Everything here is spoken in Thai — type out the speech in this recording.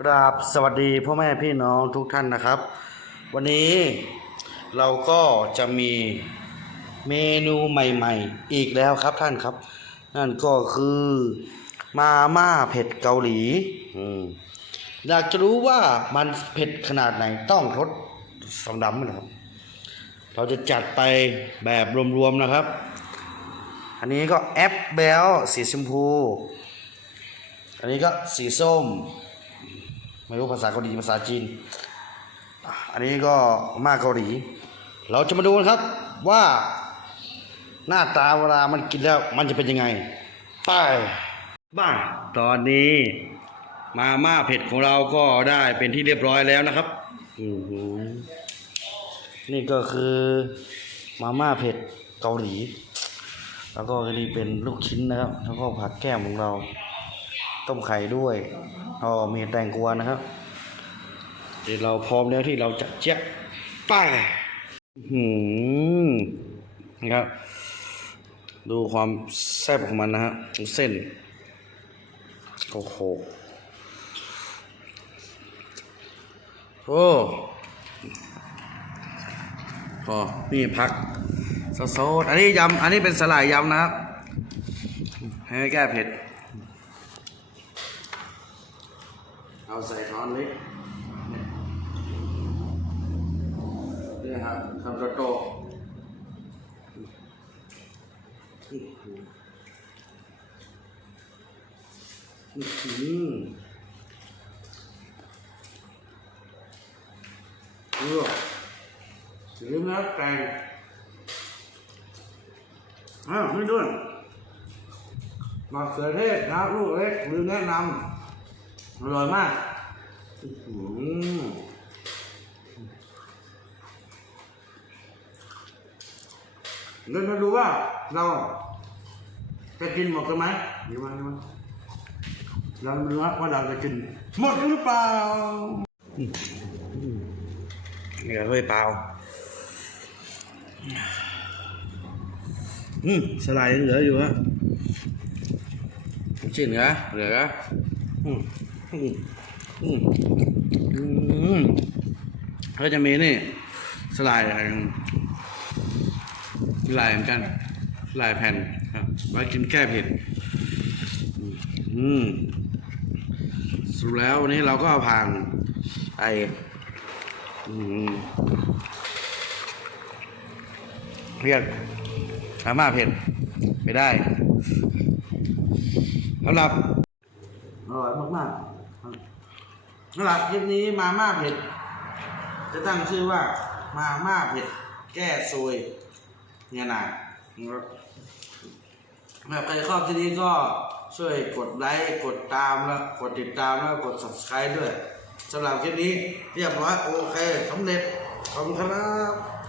กราบสวัสดีพ่อแม่พี่น้องทุกท่านนะครับ วันนี้เราก็จะมีเมนูใหม่ๆ อีกแล้วครับท่านครับ นั่นก็คือมาม่าเผ็ดเกาหลีอยากจะรู้ว่ามันเผ็ดขนาดไหนต้องทดสองดำนะครับ เราจะจัดไปแบบรวมๆนะครับ อันนี้ก็แอปเบลสีชมพู อันนี้ก็สีส้ม ไม่รู้ภาษาเกาหลีภาษาจีนอะอันนี้ก็มาเกาหลี เราจะมาดูนะครับว่าหน้าตาเวลามันกินแล้วมันจะเป็นยังไงไปบ้างตอนนี้มาม่าเผ็ดของเราก็ได้เป็นที่เรียบร้อยแล้วนะครับอือหือนี่ก็คือมาม่าเผ็ดเกาหลี แล้วก็นี่เป็นลูกชิ้นนะครับ แล้วก็ผักแก้มของเรา ต้มไข่ด้วยอ๋อมีแตงกวานะครับเดี๋ยวเราพร้อมแล้วที่เราจะเจ๊ะป้าหืมนะครับ ดูความแซ่บของมันนะฮะเส้น โอ้โห โอ้พอนี่พักซอสๆอันนี้ยำ อันนี้เป็นสลายยำนะครับ ให้แก้เผ็ด เอาใส่ช้อนเล็กนี่ครับคำโตโตอื้อหืออื้อหือเออลืมแล้วไก่อ้าวไม่ด้วยมะเขือเทศนะลูกเล็กลืมแนะนำ อร่อยมากอื้อหือเดี๋ยวมาดูว่าเราจะกินหมดกันไหมเดี๋ยวมาเดี๋ยวมาเราดูว่าเราจะกินหมดหรือเปล่านี่ก็ไม่เปล่าอืมสไลด์ยังเหลืออยู่ฮะชิ้นเหลือเหลืออืมอืมอืมอืม ก็จะมีนี่ สลายไลายเหมือนกัน ลายแผ่นครับไว้กินแก้เผ็ดอืมสรุปแล้ววันนี้เราก็ผ่านไอเรียกอาม่าเผ็ดไปได้สำหรับอร่อยมาก ๆ ครับสำหรับคลิปนี้มาม่าเผ็ด จะตั้งชื่อว่ามาม่าเผ็ด แก้ซวยเนี่ยนะนะครับแบบใครชอบที่นี้ก็ช่วยกดไลค์กดตามแล้วกดติดตามแล้วกด subscribe ด้วยสำหรับคลิปนี้เรียบร้อยโอเคสำเร็จขอบคุณครับ